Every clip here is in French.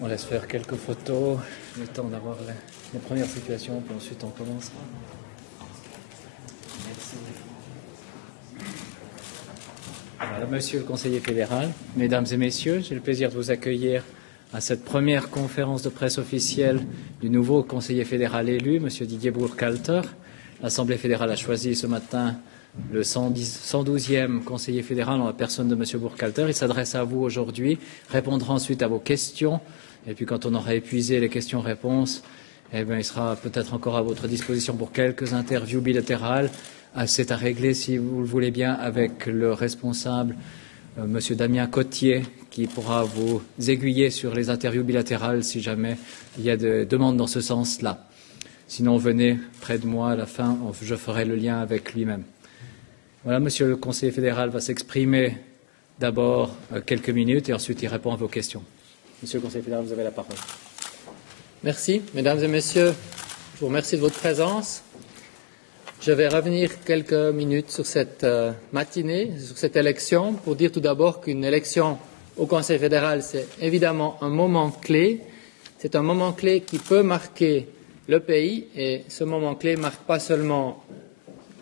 On laisse faire quelques photos, le temps d'avoir les premières situations, puis ensuite on commencera. Merci. Voilà, Monsieur le conseiller fédéral, Mesdames et Messieurs, j'ai le plaisir de vous accueillir à cette première conférence de presse officielle du nouveau conseiller fédéral élu, Monsieur Didier Burkhalter. L'Assemblée fédérale a choisi ce matin le 112e conseiller fédéral en la personne de Monsieur Burkhalter. Il s'adresse à vous aujourd'hui, répondra ensuite à vos questions. Et puis quand on aura épuisé les questions-réponses, il sera peut-être encore à votre disposition pour quelques interviews bilatérales. C'est à régler, si vous le voulez bien, avec le responsable, Monsieur Damien Cottier, qui pourra vous aiguiller sur les interviews bilatérales si jamais il y a des demandes dans ce sens-là. Sinon, venez près de moi à la fin, je ferai le lien avec lui-même. Voilà, Monsieur le conseiller fédéral va s'exprimer d'abord quelques minutes et ensuite il répond à vos questions. Monsieur le conseiller fédéral, vous avez la parole. Merci, Mesdames et Messieurs. Je vous remercie de votre présence. Je vais revenir quelques minutes sur cette matinée, sur cette élection, pour dire tout d'abord qu'une élection au Conseil fédéral, c'est évidemment un moment clé. C'est un moment clé qui peut marquer le pays et ce moment clé ne marque pas seulement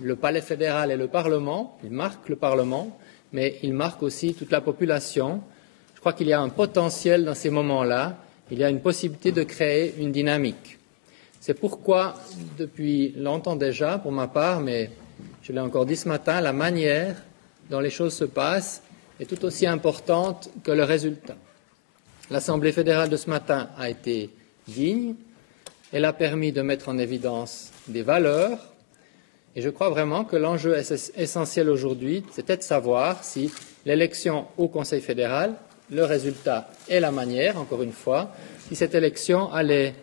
le palais fédéral et le Parlement, il marque le Parlement, mais il marque aussi toute la population. Je crois qu'il y a un potentiel dans ces moments-là, il y a une possibilité de créer une dynamique. C'est pourquoi, depuis longtemps déjà, pour ma part, mais je l'ai encore dit ce matin, la manière dont les choses se passent est tout aussi importante que le résultat. L'Assemblée fédérale de ce matin a été digne, elle a permis de mettre en évidence des valeurs, et je crois vraiment que l'enjeu essentiel aujourd'hui, c'était de savoir si l'élection au Conseil fédéral, le résultat et la manière, encore une fois, si cette élection allait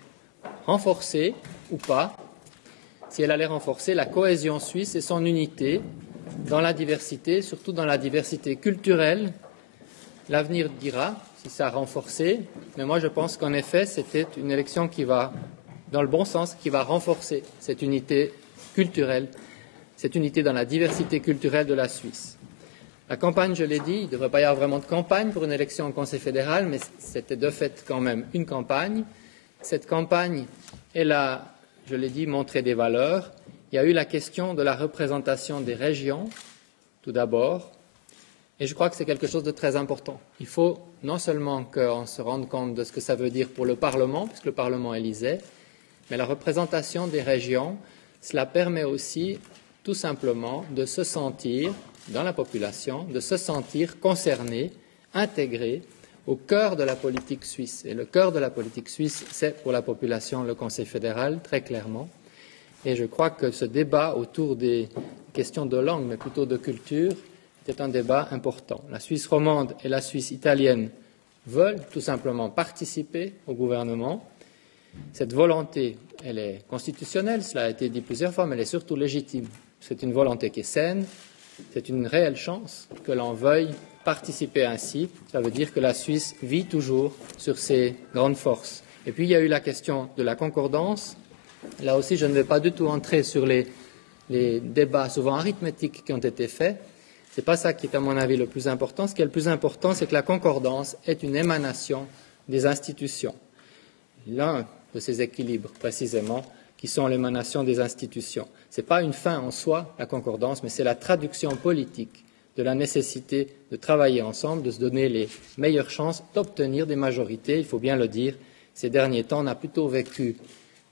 renforcer ou pas, si elle allait renforcer la cohésion suisse et son unité dans la diversité, surtout dans la diversité culturelle. L'avenir dira si ça a renforcé, mais moi je pense qu'en effet c'était une élection qui va dans le bon sens, qui va renforcer cette unité culturelle, cette unité dans la diversité culturelle de la Suisse. La campagne, je l'ai dit, il ne devrait pas y avoir vraiment de campagne pour une élection au Conseil fédéral, mais c'était de fait quand même une campagne. Cette campagne, elle a, je l'ai dit, montré des valeurs. Il y a eu la question de la représentation des régions, tout d'abord, et je crois que c'est quelque chose de très important. Il faut non seulement qu'on se rende compte de ce que ça veut dire pour le Parlement, puisque le Parlement élisait, mais la représentation des régions, cela permet aussi tout simplement de se sentir dans la population, de se sentir concerné, intégré au cœur de la politique suisse. Et le cœur de la politique suisse, c'est pour la population le Conseil fédéral, très clairement. Et je crois que ce débat autour des questions de langue, mais plutôt de culture, était un débat important. La Suisse romande et la Suisse italienne veulent tout simplement participer au gouvernement. Cette volonté, elle est constitutionnelle, cela a été dit plusieurs fois, mais elle est surtout légitime. C'est une volonté qui est saine, c'est une réelle chance que l'on veuille participer ainsi. Ça veut dire que la Suisse vit toujours sur ses grandes forces. Et puis il y a eu la question de la concordance. Là aussi, je ne vais pas du tout entrer sur les débats souvent arithmétiques qui ont été faits. Ce n'est pas ça qui est à mon avis le plus important. Ce qui est le plus important, c'est que la concordance est une émanation des institutions. L'un de ces équilibres, précisément, qui sont l'émanation des institutions. Ce n'est pas une fin en soi, la concordance, mais c'est la traduction politique de la nécessité de travailler ensemble, de se donner les meilleures chances d'obtenir des majorités. Il faut bien le dire, ces derniers temps, on a plutôt vécu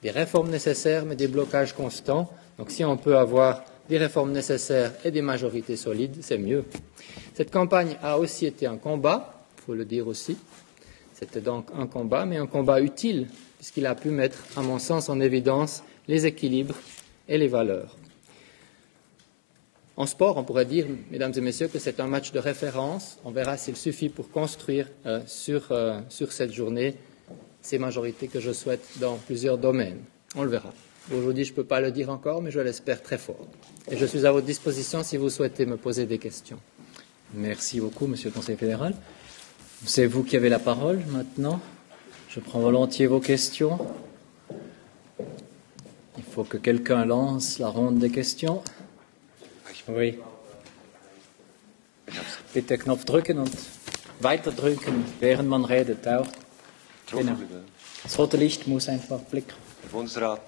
des réformes nécessaires, mais des blocages constants. Donc si on peut avoir des réformes nécessaires et des majorités solides, c'est mieux. Cette campagne a aussi été un combat, il faut le dire aussi. C'était donc un combat, mais un combat utile, puisqu'il a pu mettre, à mon sens, en évidence les équilibres et les valeurs. En sport, on pourrait dire, mesdames et messieurs, que c'est un match de référence. On verra s'il suffit pour construire sur cette journée ces majorités que je souhaite dans plusieurs domaines. On le verra. Aujourd'hui, je ne peux pas le dire encore, mais je l'espère très fort. Et je suis à votre disposition si vous souhaitez me poser des questions. Merci beaucoup, Monsieur le Conseiller fédéral. C'est vous qui avez la parole maintenant. Je prends volontiers vos questions. Il faut que quelqu'un lance la ronde des questions. Oui. Bitte Knopf drücken und weiter drücken, während man redet auch. Genau. Das rote Licht muss einfach blicken. Herr Bundesrat,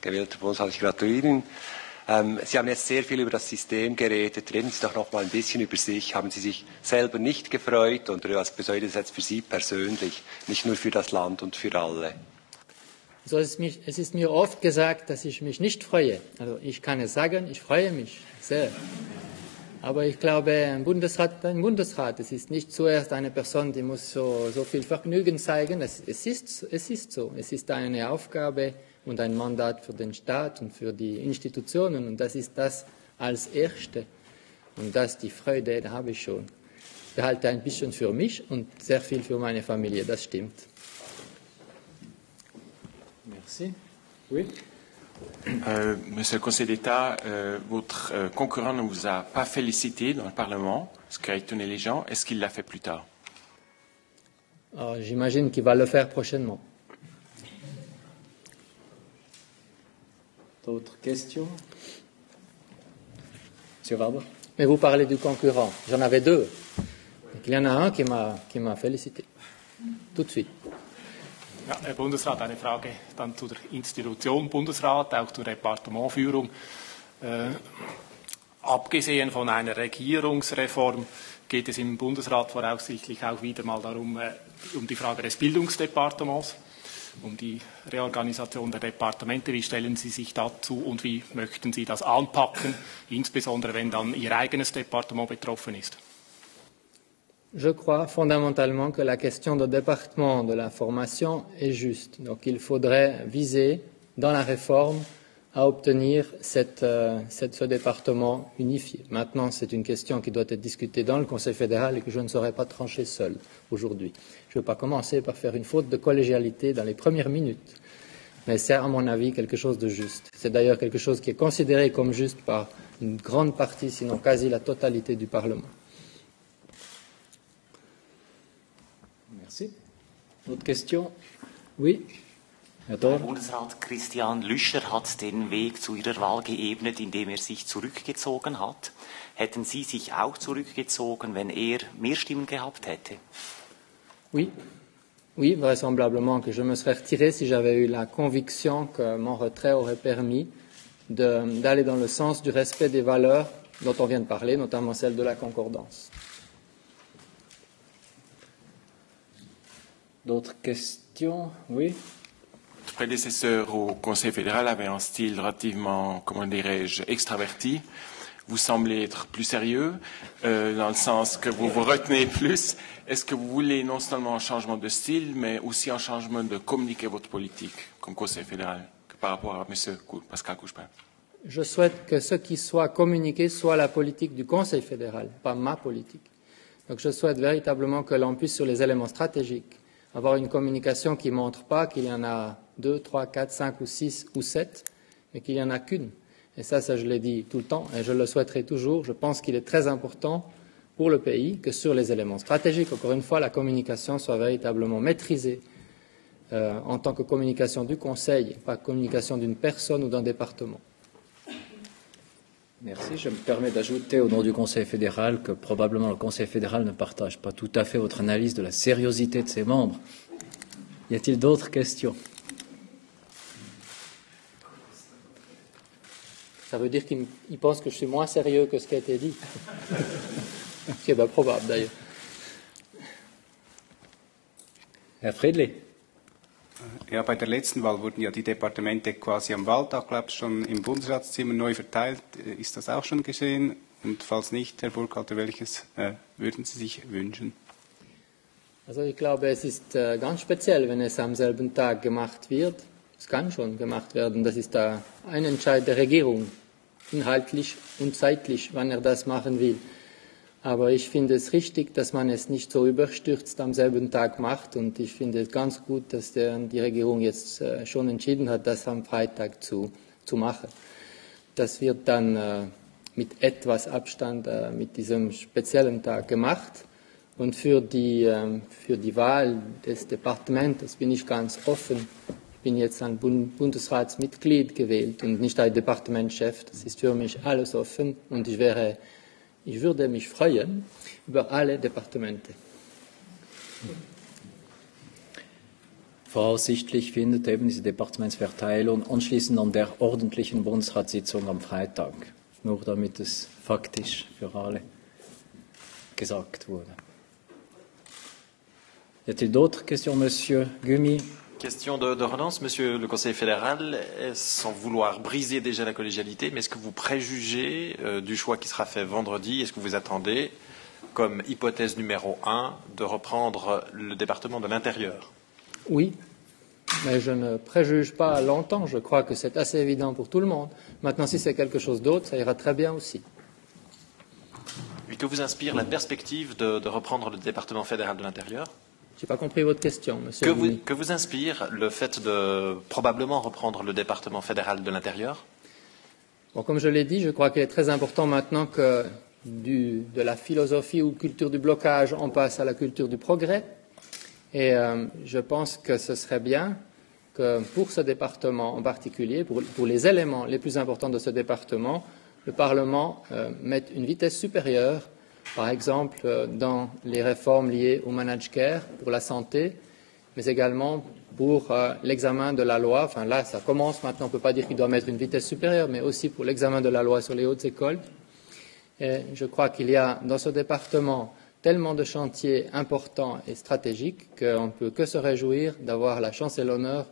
gewählter Bundesrat, ich gratuliere Ihnen. Sie haben jetzt sehr viel über das System geredet. Reden Sie doch noch mal ein bisschen über sich. Haben Sie sich selber nicht gefreut und was bedeutet das jetzt für Sie persönlich, nicht nur für das Land und für alle? Also es ist mir oft gesagt, dass ich mich nicht freue. Also ich kann es sagen, ich freue mich sehr. Aber ich glaube, ein Bundesrat. Es ist nicht zuerst eine Person, die muss so viel Vergnügen zeigen. Es ist so. Es ist eine Aufgabe und ein Mandat für den Staat und für die Institutionen. Und das ist das als Erste. Und das, die Freude, da habe ich schon. Ich behalte ein bisschen für mich und sehr viel für meine Familie, das stimmt. Merci. Oui. Monsieur le Conseil d'État, votre concurrent ne vous a pas félicité dans le Parlement, ce qui a étonné les gens. Est-ce qu'il l'a fait plus tard? J'imagine qu'il va le faire prochainement. D'autres questions? Monsieur Warber. Mais vous parlez du concurrent. J'en avais deux. Donc, il y en a un qui m'a félicité. Tout de suite. Ja, Herr Bundesrat, eine Frage dann zu der Institution Bundesrat, auch zur Departementführung. Abgesehen von einer Regierungsreform geht es im Bundesrat voraussichtlich auch wieder mal darum, um die Frage des Bildungsdepartements, um die Reorganisation der Departemente. Wie stellen Sie sich dazu und wie möchten Sie das anpacken, insbesondere wenn dann Ihr eigenes Departement betroffen ist? Je crois fondamentalement que la question de département de la formation est juste. Donc il faudrait viser dans la réforme à obtenir ce département unifié. Maintenant, c'est une question qui doit être discutée dans le Conseil fédéral et que je ne saurais pas trancher seul aujourd'hui. Je ne veux pas commencer par faire une faute de collégialité dans les premières minutes, mais c'est à mon avis quelque chose de juste. C'est d'ailleurs quelque chose qui est considéré comme juste par une grande partie, sinon quasi la totalité du Parlement. Merci. Autre question? Oui. Herr Bundesrat Christian Lüscher hat den Weg zu Ihrer Wahl geebnet, indem er sich zurückgezogen hat. Hätten Sie sich auch zurückgezogen, wenn er mehr Stimmen gehabt hätte? Oui. Oui, vraisemblablement que je me serais retiré si j'avais eu la conviction que mon retrait aurait permis d'aller dans le sens du respect des valeurs dont on vient de parler, notamment celle de la concordance. D'autres questions? Oui. Le prédécesseur au Conseil fédéral avait un style relativement, comment dirais-je, extraverti. Vous semblez être plus sérieux, dans le sens que vous vous retenez plus. Est-ce que vous voulez non seulement un changement de style, mais aussi un changement de communiquer votre politique comme Conseil fédéral par rapport à M. Pascal Couchepin? Je souhaite que ce qui soit communiqué soit la politique du Conseil fédéral, pas ma politique. Donc je souhaite véritablement que l'on puisse, sur les éléments stratégiques, avoir une communication qui ne montre pas qu'il y en a 2, 3, 4, 5 ou 6 ou 7, mais qu'il n'y en a qu'une. Et ça, je l'ai dit tout le temps, et je le souhaiterai toujours. Je pense qu'il est très important pour le pays que sur les éléments stratégiques, encore une fois, la communication soit véritablement maîtrisée en tant que communication du Conseil, pas communication d'une personne ou d'un département. Merci. Je me permets d'ajouter au nom du Conseil fédéral que probablement le Conseil fédéral ne partage pas tout à fait votre analyse de la sérieuxité de ses membres. Y a-t-il d'autres questions? Ça veut dire qu'il pense que je suis moins sérieux que ce qui a été dit. Ce qui est bien probable d'ailleurs. Herr Friedli. Ja, bei der letzten Wahl wurden ja die Departemente quasi am Wahltag, glaube ich, schon im Bundesratszimmer neu verteilt. Ist das auch schon geschehen? Und falls nicht, Herr Burkhalter, welches würden Sie sich wünschen? Also ich glaube, es ist ganz speziell, wenn es am selben Tag gemacht wird. Es kann schon gemacht werden. Das ist da ein Entscheid der Regierung, inhaltlich und zeitlich, wann er das machen will. Aber ich finde es richtig, dass man es nicht so überstürzt am selben Tag macht. Und ich finde es ganz gut, dass die Regierung jetzt schon entschieden hat, das am Freitag zu machen. Das wird dann mit etwas Abstand mit diesem speziellen Tag gemacht. Und für die Wahl des Departements bin ich ganz offen. Ich bin jetzt ein Bundesratsmitglied gewählt und nicht ein Departementschef. Das ist für mich alles offen und ich würde mich freuen über alle Departemente. Voraussichtlich findet eben diese Departementsverteilung anschließend an der ordentlichen Bundesratssitzung am Freitag. Nur damit es faktisch für alle gesagt wurde. Y a-t-il d'autres questions, Monsieur Gumi? Question de relance, Monsieur le Conseil fédéral, sans vouloir briser déjà la collégialité, mais est-ce que vous préjugez du choix qui sera fait vendredi? Est-ce que vous attendez, comme hypothèse numéro 1, de reprendre le département de l'Intérieur? Oui, mais je ne préjuge pas longtemps. Je crois que c'est assez évident pour tout le monde. Maintenant, si c'est quelque chose d'autre, ça ira très bien aussi. Et que vous inspire la perspective de reprendre le département fédéral de l'Intérieur? Je n'ai pas compris votre question, monsieur. Que vous inspire le fait de probablement reprendre le département fédéral de l'Intérieur? Bon, comme je l'ai dit, je crois qu'il est très important maintenant que de la philosophie ou culture du blocage, on passe à la culture du progrès. Et je pense que ce serait bien que pour ce département en particulier, pour les éléments les plus importants de ce département, le Parlement mette une vitesse supérieure. Par exemple, dans les réformes liées au managed care pour la santé, mais également pour l'examen de la loi. Enfin, là, ça commence maintenant, on ne peut pas dire qu'il doit mettre une vitesse supérieure, mais aussi pour l'examen de la loi sur les hautes écoles. Et je crois qu'il y a dans ce département tellement de chantiers importants et stratégiques qu'on ne peut que se réjouir d'avoir la chance et l'honneur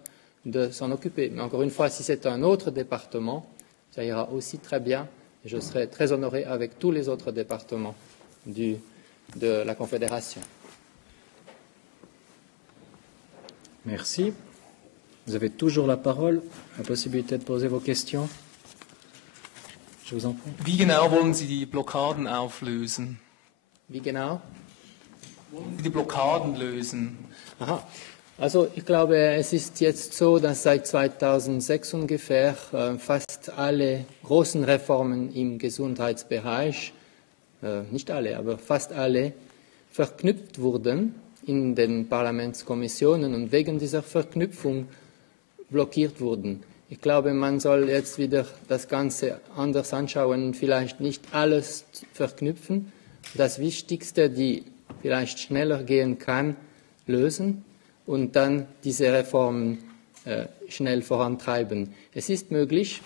de s'en occuper. Mais encore une fois, si c'est un autre département, ça ira aussi très bien. Et je serai très honoré avec tous les autres départements de la Confédération. Merci. Vous avez toujours la parole, la possibilité de poser vos questions. Je vous en prie. Wie genau wollen Sie die Blockaden auflösen? Wie genau? Wollen Sie die Blockaden lösen? Aha. Also ich glaube, es ist jetzt so, dass seit 2006 ungefähr fast alle großen Reformen im Gesundheitsbereich, nicht alle, aber fast alle, verknüpft wurden in den Parlamentskommissionen und wegen dieser Verknüpfung blockiert wurden. Ich glaube, man soll jetzt wieder das Ganze anders anschauen und vielleicht nicht alles verknüpfen. Das Wichtigste, die vielleicht schneller gehen kann, lösen und dann diese Reformen schnell vorantreiben. Es ist möglich,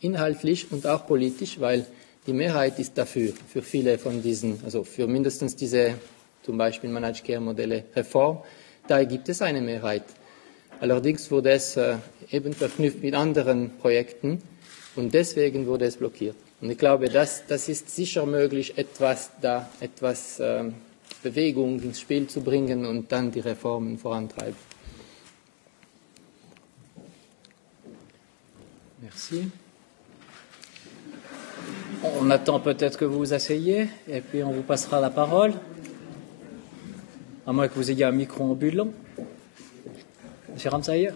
inhaltlich und auch politisch, weil die Mehrheit ist dafür, für viele von diesen, also für mindestens diese zum Beispiel Managed Care Modelle Reform, da gibt es eine Mehrheit. Allerdings wurde es eben verknüpft mit anderen Projekten und deswegen wurde es blockiert. Und ich glaube, das ist sicher möglich, etwas Bewegung ins Spiel zu bringen und dann die Reformen vorantreiben. Merci. On attend peut-être que vous vous asseyez et puis on vous passera la parole. À moins que vous ayez un micro ambulant. Monsieur Ramsayer.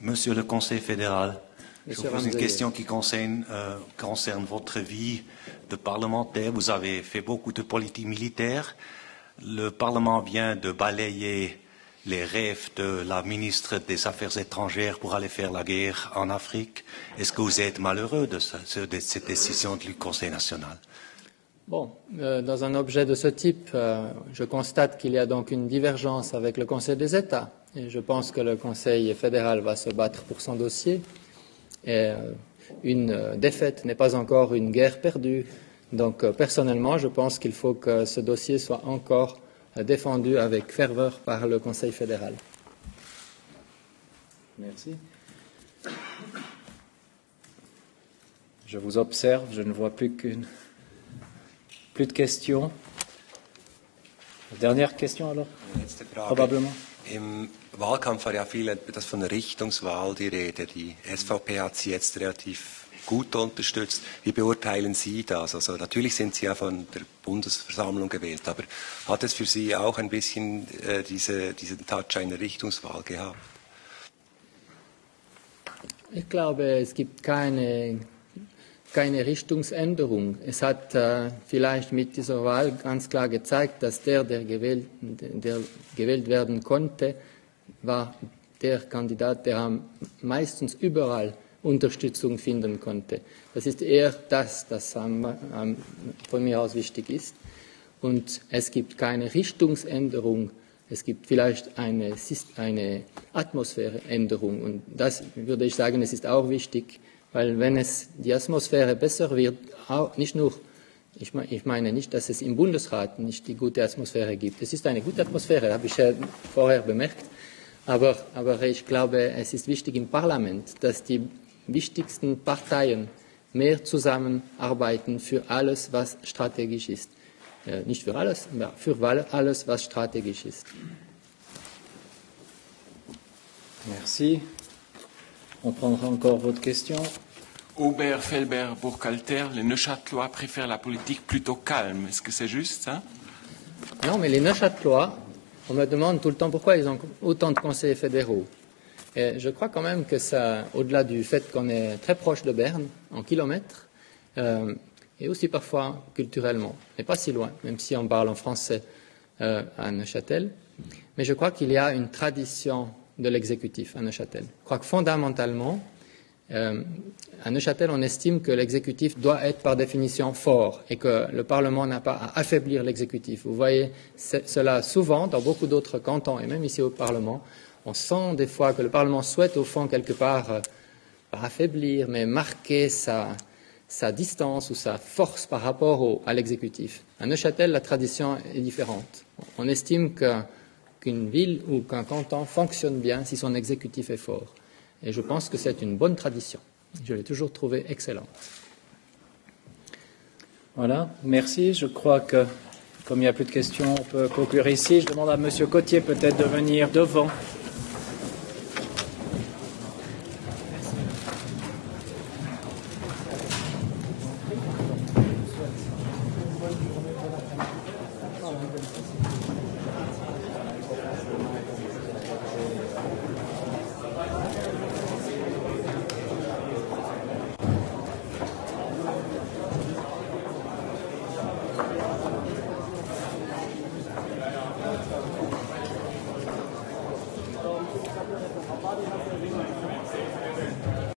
Monsieur le Conseil fédéral, je vous pose une Ramsayer. question qui concerne votre vie de parlementaire. Vous avez fait beaucoup de politique militaire. Le Parlement vient de balayer les rêves de la ministre des Affaires étrangères pour aller faire la guerre en Afrique. Est-ce que vous êtes malheureux de cette décision du Conseil national? Bon, dans un objet de ce type, je constate qu'il y a donc une divergence avec le Conseil des États. Et je pense que le Conseil fédéral va se battre pour son dossier. Et une défaite n'est pas encore une guerre perdue. Donc, personnellement, je pense qu'il faut que ce dossier soit encore défendu avec ferveur par le Conseil fédéral. Merci. Je vous observe, je ne vois plus de questions. Dernière question alors? Letzte Frage. Probablement. Im Wahlkampf war ja viel das von der Richtungswahl die Rede. Die SVP hat sie jetzt relativ gut unterstützt. Wie beurteilen Sie das? Also natürlich sind Sie ja von der Bundesversammlung gewählt, aber hat es für Sie auch ein bisschen diesen Touch einer Richtungswahl gehabt? Ich glaube, es gibt keine keine Richtungsänderung. Es hat vielleicht mit dieser Wahl ganz klar gezeigt, dass der gewählt werden konnte, war der Kandidat, der am meistens überall Unterstützung finden konnte. Das ist eher das von mir aus wichtig ist. Und es gibt keine Richtungsänderung. Es gibt vielleicht eine Atmosphäreänderung. Und das würde ich sagen, es ist auch wichtig, weil wenn die Atmosphäre besser wird, auch nicht nur, ich meine nicht, dass es im Bundesrat nicht die gute Atmosphäre gibt. Es ist eine gute Atmosphäre, habe ich ja vorher bemerkt. Aber ich glaube, es ist wichtig im Parlament, dass die wichtigsten Parteien mehr zusammenarbeiten für alles, was strategisch ist. Nicht für alles, aber für alles, was strategisch ist. Merci. On prendra encore votre question. Aubert, Felbert, Burkhalter, les Neuchâtelois préfèrent la politique plutôt calme. Est-ce que c'est juste, ça? Non, mais les Neuchâtelois, on me demande tout le temps pourquoi ils ont autant de conseillers fédéraux. Et je crois quand même que ça, au-delà du fait qu'on est très proche de Berne, en kilomètres, et aussi parfois culturellement, mais pas si loin, même si on parle en français à Neuchâtel. Mais je crois qu'il y a une tradition de l'exécutif à Neuchâtel. Je crois que fondamentalement, à Neuchâtel, on estime que l'exécutif doit être par définition fort et que le Parlement n'a pas à affaiblir l'exécutif. Vous voyez cela souvent dans beaucoup d'autres cantons et même ici au Parlement. On sent des fois que le Parlement souhaite au fond quelque part, pas affaiblir, mais marquer sa distance ou sa force par rapport à l'exécutif. À Neuchâtel, la tradition est différente. On estime qu'une ville ou qu'un canton fonctionne bien si son exécutif est fort. Et je pense que c'est une bonne tradition. Je l'ai toujours trouvée excellente. Voilà, merci. Je crois que, comme il n'y a plus de questions, on peut conclure ici. Je demande à M. Cottier peut-être de venir devant